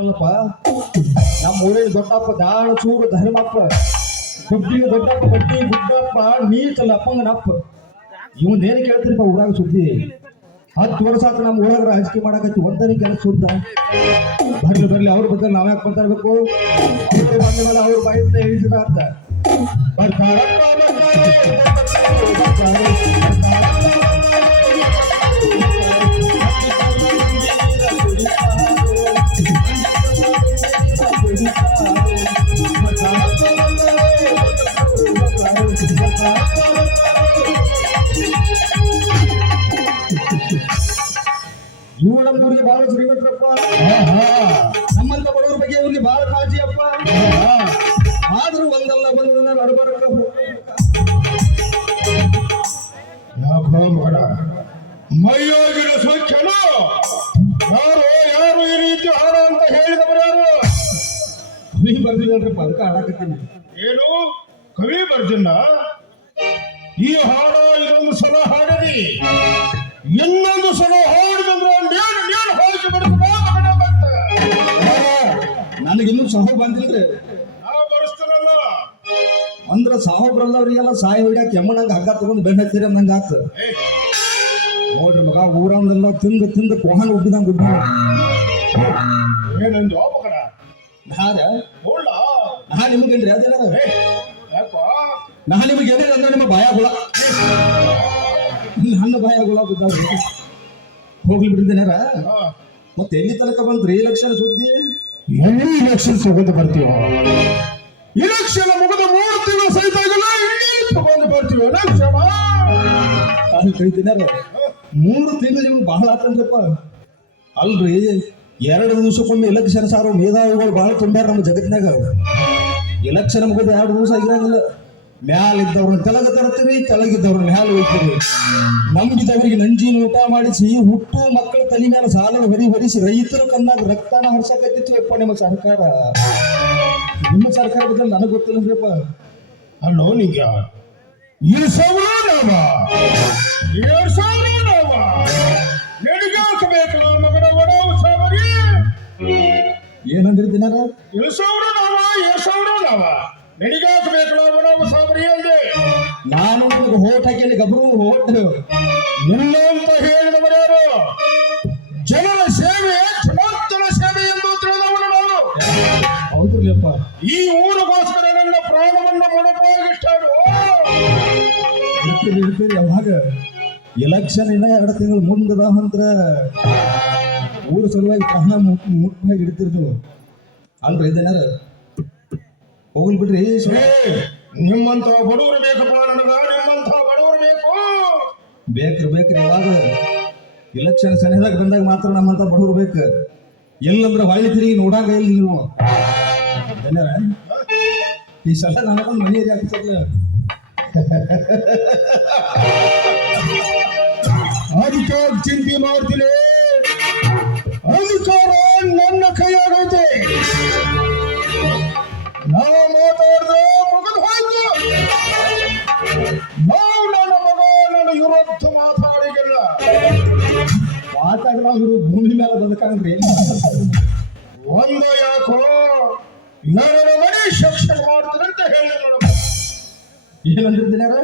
ಅಲ್ಲಪ್ಪ ನಮ್ಮ ಊರಿನ ದೊಡ್ಡಪ್ಪ ದಾಣ ಚೂರು ಧರ್ಮಪ್ಪ ದುಡ್ಡಿನ ದೊಡ್ಡಪ್ಪ ಬಡ್ಡಿ ಗುಡ್ಡಪ್ಪ ನೀಚಲ್ಲ ಅಪ್ಪಂಗನಪ್ಪ ಇವನ್ ಏನು ಕೇಳ್ತೀರಪ್ಪ ಊರಾಗ ಸುದ್ದಿ 10 ವರ್ಷ ಆತ ನಮ್ಮ ಊರಾಗ ರಾಜಕೀಯ ಮಾಡಕತ್ತಿ ಒಂದನೇ ಕೆಲಸ ಸುದ್ದ ಬರ್ಲಿ ಅವ್ರ ಬಗ್ಗೆ ನಾವ್ ಯಾಕೆ ಮಾತಾಡ್ಬೇಕು ಅವ್ರ ಬಂದ ಮೇಲೆ ಅವ್ರ ಬಾಯಿಂದ ಹೇಳಿಸಿದ ಅರ್ಥ ಇವು ನಮ್ಮೂರಿಗೆ ಬಹಳ ಶ್ರೀಮಂತರಪ್ಪ ನಮ್ಮಂತ ಬಡವರ ಬಗ್ಗೆ ಇವ್ರಿಗೆ ಬಹಳ ಕಾಳಜಿ ಅಪ್ಪ ಆದ್ರೂ ಒಂದಲ್ಲ ಬಂದ ನಡಬಾರ ಬೇಡ ಮೈಯೋಗಿನ ಸ್ವಚ್ಛನ ಯಾರು ಈ ರೀತಿ ಹಾಡ ಅಂತ ಹೇಳಿದವರು ಯಾರು? ಕವಿ ಬರ್ದಿಲ್ಲಪ್ಪ ಅದಕ್ಕೆ ಹಾಡಾಕತ್ತೀನಿ. ಏನು ಕವಿ ಬರ್ದಿಲ್ಲ? ಈ ಹಾಡ ಇದೊಂದು ಸಲ ಹಾಡಿರಿ, ಇನ್ನೊಂದು ಸಲ ಹಾಡಿದಂದ್ರೆ ನೇನು ಹಾಕಿ ನನಗಿನ್ನೂ ಸಹ ಬಂದಿಲ್ರಿ. ನಾವು ಬರೆಸ್ತಾರಲ್ಲ ಅಂದ್ರ ಸಾವು ಬರಲ್ಲವ್ರಿಗೆಲ್ಲ ಸಾಯಿ ಹೊಡ್ಯಾಕ ಎಮ್ಮನಂಗ ಹಗ್ಗ ತಗೊಂಡು ಬೆಣ್ಣ ಹತ್ತಿರ ಅಂದಂಗ ಆತ. ನೋಡ್ರಿ ಮಗ ಊರಂದೆಲ್ಲ ತಿಂದು ಕೋಹನ್ ಹುಟ್ಟಿದಂಗ ಗುಡ್ಡ ಏನಂದು ಮಗನ ನಾ ನಿಮ್ಗೇನ್ರಿ ಅದೇನಾರ ನಾ ನಿಮಗೆ ಏನೇನು ಅಂದ್ರೆ ನಿಮ್ಮ ಬಾಯ ಗುಳ ನನ್ನ ಬಾಯ ಗುಳ ಬಿದ್ದಾವ್ರಿ ಹೋಗ್ಲಿ ಬಿಟ್ಟಿದ್ದೇನಾರ. ಮತ್ತೆ ಎಲ್ಲಿ ತನಕ ಬಂತ್ರಿ ಎಲೆಕ್ಷನ್ ಸುದ್ದಿ? ಎಲ್ಲಿ ಇಲೆಕ್ಷನ್ ತಗೊಂಡು ಬರ್ತೀವ? ಇಲೆಕ್ಷನ್ ಮುಗಿದ 3 ತಿಂಗಳು ಸಹಿತ ಆಗಿಲ್ಲ, ಇಲ್ಲಿ ತಗೊಂಡು ಬರ್ತೀವಿ. ಅಲ್ಲಿ ಕೈತಿನಾರ 3 ತಿಂಗಳು ನಿಮ್ಗೆ ಬಹಳ ಆತಂದ್ರಪ್ಪ. ಅಲ್ರಿ 2 ದಿವಸಕ್ಕೊಮ್ಮೆ ಎಲೆಕ್ಷನ್ ಸಾರು ಮೇಧಾವಿಗಳು ಬಹಳ ತುಂಬ್ಯಾರ ನಮ್ಮ ಜಗತ್ತಿನಾಗ. ಎಲೆಕ್ಷನ್ ಮುಗಿದ 2 ದಿವಸ ಆಗಿರಂಗಿಲ್ಲ. ಮ್ಯಾಲ ಇದ್ದವ್ರನ್ನ ತೆಲಗ ತರ್ತೀರಿ, ತೆಲಗಿದ್ದವ್ರನ್ನ ಮ್ಯಾಲ ಹೋಗ್ತೀರಿ. ನಂಬಿದವರಿಗೆ ನಂಜಿನ ಊಟ ಮಾಡಿಸಿ ಹುಟ್ಟು ಮಕ್ಕಳ ತಲೆ ಮೇಲೆ ಸಾಲದ ಹೊರಿಸಿ ರೈತರ ಕಣ್ಣಾಗ ರಕ್ತನ ಹರ್ಸಕತ್ತಿತ್ತು ನಿಮ್ಮ ಸರ್ಕಾರ. ನಿಮ್ಮ ಸರ್ಕಾರ ಬಗ್ಗೆ ನನಗೆ ಗೊತ್ತಿಲ್ಲಪ್ಪ. ಅಲ್ಲೋ ನಿಂಗ 2,000 ನೆಡಿಗಾಕಬೇಕಲ್ಲ ಮಗನ ಒಡ ಸಾಬರಿ. ಏನಂದ್ರಿ ದಿನಾರ? 2,000 ನೆಡಿಗಾಕಬೇಕಲ್ಲ ಒಡ ಸಾಬರಿ ಅಂದೆ. ನಾನು ನಿಮ್ಗೆ ಹೋಟ್ ಹಾಕಿ ಗಬ್ರು ಹೋಟ್ ಇಲ್ಲ ಅಂತ ಹೇಳಿದವರು ಯಾರು? ಜನರ ಸೇವೆ ಕ್ಷಮಾರ್ಜನ ಸೇವೆ ಎಂದು ತಿಳಿದವನು ನಾನು. ಹೌದ್ರಲ್ಲಪ್ಪ. ಈ ಊರಿಗೋಸ್ಕರ ನನ್ನ ಪ್ರಾಣವನ್ನು ಮುಡುಪಾಗಿಷ್ಟಾಡು. ಯಾವಾಗ ಎಲೆಕ್ಷನ್ ಇನ್ನ 2 ತಿಂಗಳು ಮುಂದದ ಅಂದ್ರ ಊರ ಸಲುವಾಗಿ ಪ್ರಾಣ ಮುಟ್ಟಾಗಿ ಹಿಡಿತಿರ್ದು ಅಲ್ರಿ ಇದೇನಾರ ಹೋಗ್ಲಿ ಬಿಡ್ರಿ. ನಿಮ್ಮಂತ ಬಡವರು ಬೇಕಪ್ಪ ನನಗ, ನಿಮ್ಮಂತ ಬಡವರು ಬೇಕ್ರಿ ಯಾವಾಗ ಎಲೆಕ್ಷನ್ ಸನಿದಾಗ ಬಂದಾಗ ಮಾತ್ರ ನಮ್ಮಂತ ಬಡವರು ಬೇಕು. ಎಲ್ಲಂದ್ರ ಹೊಳ್ಳಿ ತಿರುಗಿ ನೋಡಾಗ ಇಲ್ಲಿ ನೀವು ಧನ್ಯರ ಈ ಸಲ ನನಗೊಂದು ಮನೆ ಹಾಕಿಸಲ್ಲ. ಅಧಿಕಾರ ಚಿಂತೆ ಮಾಡ್ತೀನಿ, ಅಧಿಕಾರ ನನ್ನ ಕೈಯಾಗೈತೆ. ನಾವು ಮಾತಾಡಿದ್ರೆ ಮುಗಿದು ಹೋಯ್ತು. ನಾವು ನನ್ನ ಮಗ ನನ್ನ ವಿರುದ್ಧ ಮಾತಾಡಿಗಿಲ್ಲ. ಮಾತಾಡಿದ್ರೆ ಅವರು ಭೂಮಿ ಮೇಲೆ ಬದುಕಂದ್ರಿ ಒಂದು ಯಾಕೋ 2 ಮನೆ ಶಿಕ್ಷಣ ಮಾಡ್ತೀನಿ ಅಂತ ಹೇಳಿ ನೋಡಪ್ಪ. ಏನಂದಿರ್ತೀನಾರ?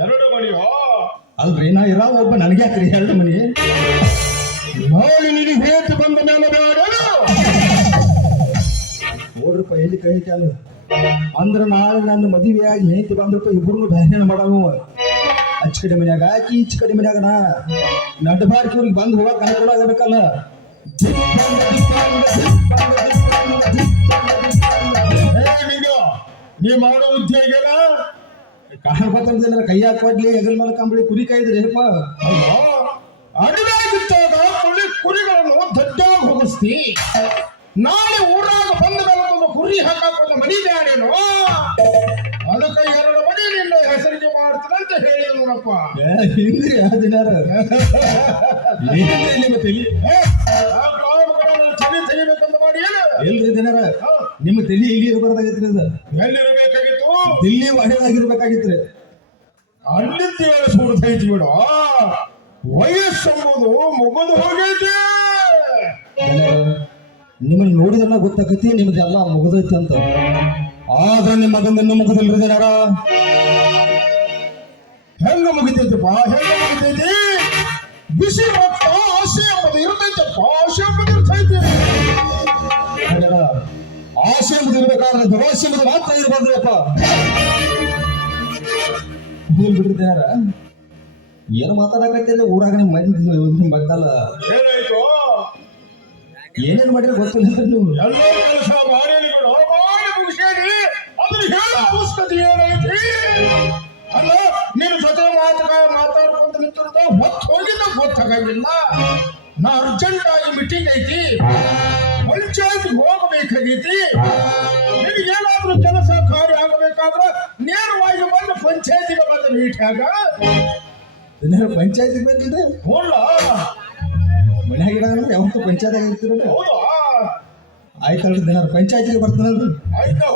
2 ಮನೆಯೋ ಅಲ್ರಿ ನಾ ಇರೋ ಒಬ್ಬ ನನಗೆ ಯಾಕ್ರಿ 2 ಮನೆ? ನಾಳೆ ನಿನಗೆ ಹೇತು ಬಂದ ಮೇಲೆ ಬೇಡ ನೋಡ್ರಪ್ಪ ಎಲ್ಲಿ ಕೈ ಚಾಲು ಅಂದ್ರ ನಾಳೆ ನನ್ನ ಮದುವೆಯಾಗಿ ಹೇಂತಿ ಬಂದ್ರಪ್ಪ ಇಬ್ಬರನ್ನು ಬ್ಯಾನೇನ ಮಾಡವು. ಅಚ್ಚ ಕಡೆ ಮನ್ಯಾಗ ಆಕಿ ಈಚ ಕಡೆ ಮನ್ಯಾಗ ನಾ ನಡ್ಬಾರ್ಕಿ ಅವ್ರಿಗೆ ಬಂದು ಹೋಗಕ್ ಅನುಕೂಲ ಆಗಬೇಕಲ್ಲ. ನೀ ಮಾಡೋ ಉದ್ಯೋಗ ಕಾರಣ ಗೊತ್ತಂದ್ರೆ ಕೈ ಹಾಕೊಡ್ಲಿ ಹೆಗಲ್ ಮೇಲೆ ಕಂಬಳಿ ಕುರಿ ಕಾಯ್ದ್ರಿ ಏನಪ್ಪ. ಅಡವಾಗಿದ್ದಾಗ ಕುರಿಗಳನ್ನು ದಡ್ಡಾಗಿ ಹೋಗಿಸ್ತಿ. ನಾಳೆ ಊರಾಗ ಬಂದ ಮೇಲೆ ಒಂದು ಕುರಿ ಹಾಕಿ ಮನಿ ಬ್ಯಾಡೇನು? ಅದಕ್ಕೆ 2 ಮನೆ ನಿನ್ನ ಹೆಸರಿಗೆ ಮಾಡ್ತೀನಿ ಅಂತ ಹೇಳಿದ ನೋಡಪ್ಪ. ಹಿಂಗ್ರಿ ಆ ದಿನಾರ ನಿಮ್ಮ ತಲಿ ಚಳಿ ತೆಗಿಬೇಕಂತ ಮಾಡಿ ಏನು ಎಲ್ರಿ ದಿನಾರ ನಿಮ್ಮ ತಲಿ ಇಲ್ಲಿ ಇರಬಾರ್ದಾಗಿತ್ರಿ. ಅದು ಎಲ್ಲಿರಬೇಕಾಗಿತ್ತು? ದಿಲ್ಲಿ ಒಡೆದಾಗಿರ್ಬೇಕಾಗಿತ್ರಿ. ಅಲ್ಲಿಂದ ಸುಡ್ತೈತಿ ಬಿಡು. ವಯಸ್ಸಂಬುದು ಮುಗಿದು ಹೋಗೈತೆ. ನಿಮ್ಮನ್ನ ನೋಡಿದ್ರಲ್ಲ ಗೊತ್ತಾಕತಿ ನಿಮ್ದೆಲ್ಲ ಮುಗಿದೈತಿ ಅಂತ. ಆದ್ರೆ ನಿಮ್ಮ ಮಗನ ಮುಗಿದಿಲ್ರಿ ಯಾರ ಹೆಂಗ ಮುಗಿತೈತಿಪ್ಪ, ಹೆಂಗ ಮುಗಿತೈತಿ? ಬಿಸಿ ರಕ್ತ ಆಸೆ ಎಂಬುದು ಇರ್ತೈತಪ್ಪ, ಆಸೆ ಎಂಬುದು ಇರ್ತೈತಿ. ಆಸೆ ಎಂಬುದು ಇರ್ಬೇಕಾದ್ರೆ ದುರಾಸೆ ಎಂಬುದು ಮಾತ್ರ ಇರ್ಬಾರ್ದ್ರಪ್ಪ. ಬಿಡ್ರಿ ಯಾರ ಏನು ಮಾತಾಡಕತ್ತಿಲ್ಲ ಊರಾಗ ನಿಮ್ಮ ಮಂದಿ ಮಕ್ಕಳ ಏನಾಯ್ತು? ಏನೇನ್ ಮಾಡಿದ್ರೆ ಗೊತ್ತಿಲ್ಲ ನೀವು. ಎಲ್ಲ ಕೆಲಸ ಮಾಡಿ ಮುಗಿಸೇನಿ, ಅದನ್ನ ಹೇಳೋ ಅವಶ್ಯಕತೆ ಏನೈತಿ? ಅಲ್ಲ, ನಿನ್ನ ಜೊತೆ ಮಾತಾಡ್ಕೊಂತ ನಿಂತಿರೋದು ಹೊತ್ತು ಹೋಗಿದ್ದ ಗೊತ್ತಾಗಂಗಿಲ್ಲ. ನಾ ಅರ್ಜೆಂಟ್ ಆಗಿ ಮೀಟಿಂಗ್ ಐತಿ, ಪಂಚಾಯತ್ ಹೋಗಬೇಕಾಗೈತಿ. ನಿನಗೇನಾದ್ರೂ ಕೆಲಸ ಕಾರ್ಯ ಆಗಬೇಕಾದ್ರೆ ನೇರವಾಗಿ ಬಂದು ಪಂಚಾಯತಿಗೆ ಬಂದು ಭೇಟಿಯಾಗ. ಪಂಚಾಯತಿಗೆ ಬಂದಿದೆ ನೋಡ್ಲ ಮನ್ಯಾಗಿಡ ಯಾವತ್ತು ಪಂಚಾಯತ್ ಇರ್ತೀರ. ಹೌದಾ? ಆಯ್ತಲ್ರಿ ದಿನ ಪಂಚಾಯತಿಗೆ ಬರ್ತಾನಲ್ರಿ. ಆಯ್ತಾ?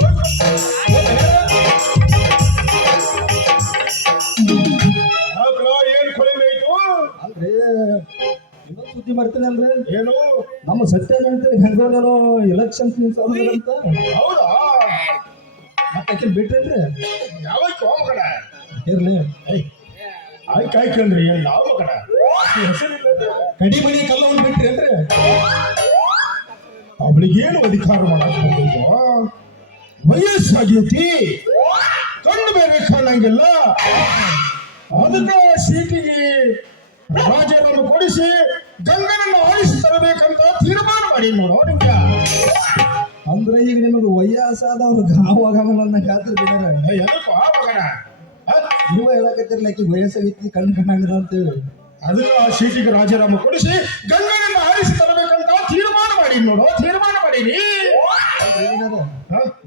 ಏನ್ ಕೊಳಿಬೇಕು ಅಲ್ರಿ ಇನ್ನೊಂದು ಸುದ್ದಿ ಮಾಡ್ತೀನಲ್ರಿ. ಏನು? ನಮ್ಮ ಸತ್ಯ ಹೇಳ್ತೀರಿ ಗಂಗೋನೇನೋ ಎಲೆಕ್ಷನ್ ಅಂತ. ಹೌದಾ? ಮತ್ತೆ ಬಿಟ್ರೇನ್ರಿ ಯಾವಕ್ಕೆ ಹೋಗ ಕಡ ಇರ್ಲಿ ಆಯ್ಕೆ ಆಯ್ಕಂದ್ರಿ ಏನ್ ನಾವು ಕಡ ಹೆಸರಿಲ್ಲ ಕಡಿಮಣಿ ಕಲ್ಲ ಒಂದು ಬಿಟ್ರೇನ್ರಿ. ಅವಳಿಗೇನು ಅಧಿಕಾರ ಮಾಡಕ್ ಹೋಗ್ಬೇಕು? ವಯಸ್ಸಾಗೈತಿ, ಕಣ್ಣು ಬೇರೆ ಕಾಣಂಗಿಲ್ಲ. ಅದಕ್ಕೆ ಸೀಟಿಗೆ ರಾಜರನ್ನು ಕೊಡಿಸಿ ಗಂಗನನ್ನು ಆರಿಸಿ ತರಬೇಕಂತ ತೀರ್ಮಾನ ಮಾಡಿ ನೋಡು. ನಿಮ್ಗೆ ಅಂದ್ರೆ ಈಗ ನಿಮಗೆ ವಯಸ್ಸಾದವ್ರು ಗಾವಾಗ ನನ್ನ ಖಾತ್ರಿ ಎದಕ್ಕೂ ಆಗೋಣ ನೀವು ಹೇಳಕತ್ತಿರ್ಲ ಆಕಿ ವಯಸ್ಸಾಗೈತಿ ಕಣ್ಣು ಕಾಣಂಗಿಲ್ಲ ಅಂತೇಳಿ. ಅದಕ್ಕೆ ಆ ಸೀಟಿಗೆ ರಾಜೀನಾಮೆ ಕೊಡಿಸಿ ಗಂಗನನ್ನು ಆರಿಸಿ ತರಬೇಕಂತ ತೀರ್ಮಾನ ಮಾಡಿ ನೋಡು. ತೀರ್ಮಾನ ಮಾಡೀನಿ.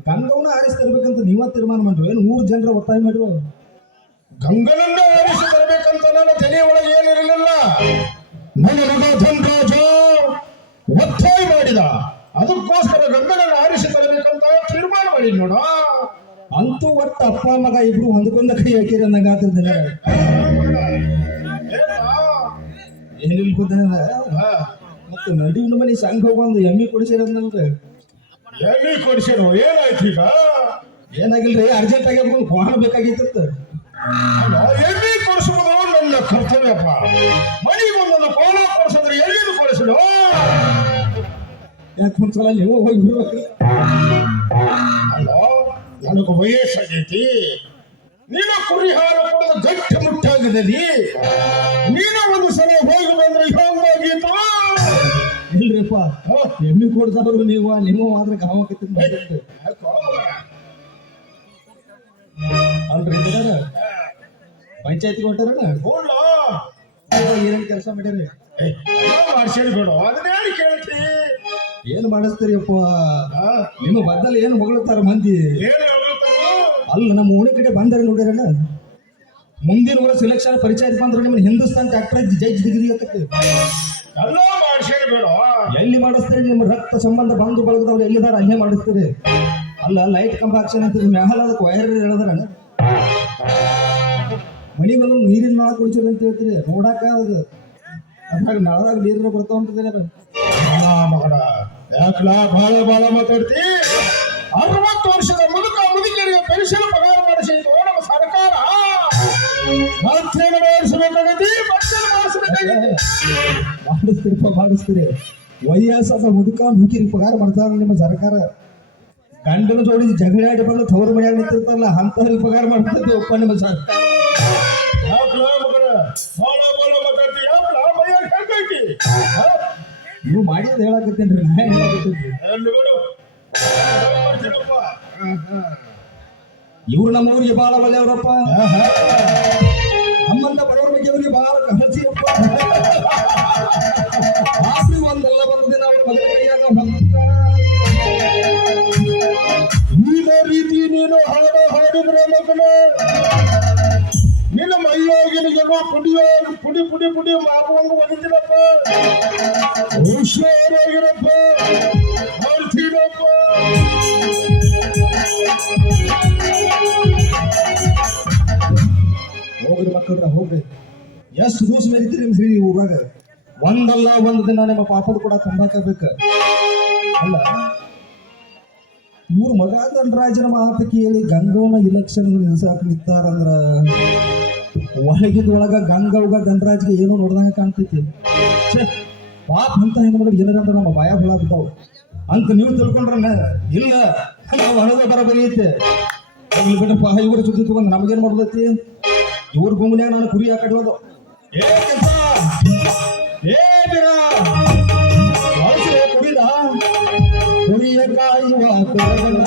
ಗಂಗವನ್ನ ಆರಿಸ್ತಿರ್ಬೇಕಂತ ನೀವ ತೀರ್ಮಾನ ಮಾಡ್ರು ಏನು 3 ಜನರ ಒತ್ತಾಯ ಮಾಡ್ರು? ಗಂಗನನ್ನ ಆರಿಸಿ ತರಬೇಕಂತ ನನ್ನ ತಲೆ ಒಳಗೆ ಏನಿರಲಿಲ್ಲ. ನನ್ನ ಮಗ ಧನರಾಜ ಒತ್ತಾಯ ಮಾಡಿದ, ಅದಕ್ಕೋಸ್ಕರ ಗಂಗನನ್ನ ಆರಿಸಿ ತರಬೇಕಂತ ತೀರ್ಮಾನ ಮಾಡಿ ನೋಡ. ಅಂತೂ ಒಟ್ಟು ಅಪ್ಪ ಮಗ ಇಬ್ರು ಹೊಂದ್ಕೊಂಡ ಕೈ ಹಾಕಿರಿ ಅನ್ನಂಗ ಆತಿರ್ದಿನ. ಏನಿಲ್ಬೋದ ಮತ್ತೆ ನಡುವಿನ ಮನೆ ಸಂಘ ಹೋಗೊಂದು ಎಮ್ಮಿ ಕೊಡಿಸಿರಲ್ರಿ. ಎಮ್ಮಿ ಕೊಡಿಸಿರೋ ಏನಾಯ್ತು ಈಗ? ಏನಾಗಿಲ್ರಿ, ಅರ್ಜೆಂಟ್ ಆಗಿ ಫೋನ್ ಬೇಕಾಗಿತ್ತು. ಎಮ್ಮಿ ಕೊಡಿಸುವುದು ನನ್ನ ಕರ್ತವ್ಯಪ್ಪ. ಮನೆಗೊಂದನ್ನು ಕೋಣ ಕೊಡಿಸಿದ್ರೆ ಎಲ್ಲಿಂದ ಕೊಡಿಸಿದ್ರು? ಯಾಕೊಂದ್ಸಲ ನೀವು ಹೋಗಿ ಬಿಡ್ಬೇಕು. ಅಲ್ಲ, ನನಗೆ ವಯಸ್ಸಾಗೈತಿ, ನೀನು ಕುರಿ ಹಾಲು ಕೊಡೋದು ಗಟ್ಟಿ ಮುಟ್ಟಾಗಿದ್ದೀ. ನೀನು ಒಂದು ಸಲ ಹೋಗಿ ಬಂದ್ರೆ ಹೋಗಿತ್ತು. ಇಲ್ರಿಪ್ಪ, ಎಮ್ಮಿ ಕೊಡ್ಸಾದ್ರು ನೀವು ಮಾತ್ರ ಗಾವಕತ್ತಿ ಅಲ್ರಿ. ಪಂಚಾಯತ್ಗೆ ಹೊಂಟಾರಣ ಏನೇನು ಕೆಲಸ ಮಾಡ್ಯಾರಿ? ಮಾಡ್ಸೇಳಿ ಬೇಡ, ಅದನ್ನ ಹೇಳಿ ಕೇಳ್ತಿ. ಏನು ಮಾಡಿಸ್ತೀರಿ ಅಪ್ಪ? ನಿಮ್ಮ ಬದ್ದಲ್ ಏನು ಹೊಗಳ್ತಾರ ಮಂದಿ? ಏನು ಹೇಳ್ತಾರೋ? ಅಲ್ಲ, ನಮ್ಮ ಓಣಿ ಕಡೆ ಬಂದಾರೆ ನೋಡ್ಯಾರಲ್ಲ, ಮುಂದಿನ ವರ್ಷ ಎಲೆಕ್ಷನ್ ಪರಿಚಯ ಬಂದ್ರೆ ನಿಮ್ಮನ್ನ ಹಿಂದೂಸ್ತಾನ್ ಟ್ಯಾಕ್ಟರ್ ಜಡ್ಜ್ ಡಿಗ್ರಿ ಹಾಕತ್ತೆ. ಎಲ್ಲ ಮಾಡ್ಸೇಳಿ ಬೇಡ. ಎಲ್ಲಿ ಮಾಡಿಸ್ತೀರಿ? ನಿಮ್ಮ ರಕ್ತ ಸಂಬಂಧ ಬಂಧು ಬಳಗದವ್ರು ಎಲ್ಲಿದಾರ ಅಲ್ಲೇ ಮಾಡಿಸ್ತೀರಿ. ಅಲ್ಲ, ಲೈಟ್ ಕಂಬ ಹಾಕ್ಸನ್ ಅಂತ ಮ್ಯಾಲ ಅದಕ್ಕೆ ವೈರ್ ಹೇಳಿದಾರ. ಮನಿಗೊಂದು ನೀರಿನ ನಳ ಕುಡಿಸಿರಿ ಅಂತ ಹೇಳ್ತೀರಿ. ನೋಡಾಕ ಅದ್ರಾಗ ನಳದಾಗ ನೀರಿನ ಬರ್ತಾವ ಅಂತ ಮಗನ ಯಾಕಲ ಬಾಳ ಮಾತಾಡ್ತಿ? 60 ವರ್ಷದ ಮುದುಕರಿಗೆ ಪೆನ್ಷನ್ ಪಗಾರ ಮಾಡಿಸಿದ್ದು ನಮ್ಮ ಸರ್ಕಾರ. ಮತ್ತೇನು ಮಾಡಿಸಬೇಕಾಗೈತಿ? ಮಾಡಿಸ್ತೀರಿ. ವಯಸ್ಸಾದ ಮುದುಕ ಮುದುಕಿರಿ ಪಗಾರ ಮಾಡ್ತಾರ ನಿಮ್ಮ ಸರ್ಕಾರ. ಗಂಡನ ಜೋಡಿ ಜಗಳಾಡಿ ಬಂದು ತವರು ಮನೆಯಾಗ ನಿಂತಿರ್ತಾರಲ್ಲ ಅಂತವ್ರಿಗೆ ಪಗಾರ ಮಾಡ್ತೈತಿ ಒಪ್ಪ ನಿಮ್ಮ ಸರ್ಕಾರ. ನೀವು ಮಾಡಿದ್ದು ಹೇಳಕತ್ತೇನ್ರಿ, ನಾ ಹೇಳಕತ್ತೇನ್ರಿ. ಇವ್ರು ನಮ್ಮ ಊರಿಗೆ ಬಾಳ ಒಳ್ಳೆಯವರಪ್ಪ. ನಮ್ಮಂತ ಬಡವರ ಬಗ್ಗೆ ಅವ್ರಿಗೆ ಬಹಳ ಕಹಸಿಯಪ್ಪ. ರಾತ್ರಿ ಒಂದೆಲ್ಲ ಬಂದಿನ ಅವ್ರ ಮಗನ ಕೈಯಾಗ ಇದೇ ರೀತಿ ನೀನು ಹಾಡಿದ್ರೆ ಮಗನ ನಿನ್ನ ಮೈಯಾಗಿನಿಗೆಲ್ಲ ಪುಡಿ ಮಾಗುವಂಗ ಒಲಿತಿರಪ್ಪ. ಹುಷಾರಾಗಿರಪ್ಪ, ಮಾಡ್ತೀರಪ್ಪ. ಹೋಗ್ರಿ ಮಕ್ಕಳ್ರ, ಹೋಗ್ರಿ. ಎಷ್ಟು ದಿವಸ ಮೆರಿತೀರಿ ಊರಾಗ? ಒಂದಲ್ಲ ಒಂದು ದಿನ ನಿಮ್ಮ ಪಾಪದ ಕೂಡ ತಂದಾಕಬೇಕು. ಅಲ್ಲ ಇವ್ರ ಮಗ ಧನರಾಜನ ಮಾತು ಕೇಳಿ ಗಂಗವನ ಇಲೆಕ್ಷನ್ ನಿಲ್ಸಾಕ ನಿಂತಾರಂದ್ರ ಒಳಗಿದ ಒಳಗ ಗಂಗವ್ಗ ಧನರಾಜ್ಗೆ ಏನೋ ನೋಡ್ದಂಗ ಕಾಣ್ತೈತಿ. ಛೇ ಪಾಪ ಅಂತ ಹೆಣ್ಮಗಳು ಏನಾರಂದ್ರ ನಮ್ಮ ಬಾಯ ಹುಳ ಬಿದ್ದಾವ ಅಂತ ನೀವು ತಿಳ್ಕೊಂಡ್ರನ್ನ ಇಲ್ಲ ನಾವು ಹಣದ ಬರಬರಿ ಐತೆ ಹೋಗ್ಲಿ ಬಿಡ್ರಪ್ಪ. ಇವ್ರ ಸುದ್ದಿ ತಗೊಂಡ್ ನಮಗೇನ್ ಮಾಡ್ದೈತಿ? ಇವ್ರ ಗುಂಗ್ನ್ಯಾಗ ನಾನು ಕುರಿ ಆ ಕಡೆ ಹೋದ ಏ ಕೆಲ್ಸ ಏ ಬಿಡ ಕುರಿದ ಕುರಿಯ ಕಾಯುವ ಕುರಿಯ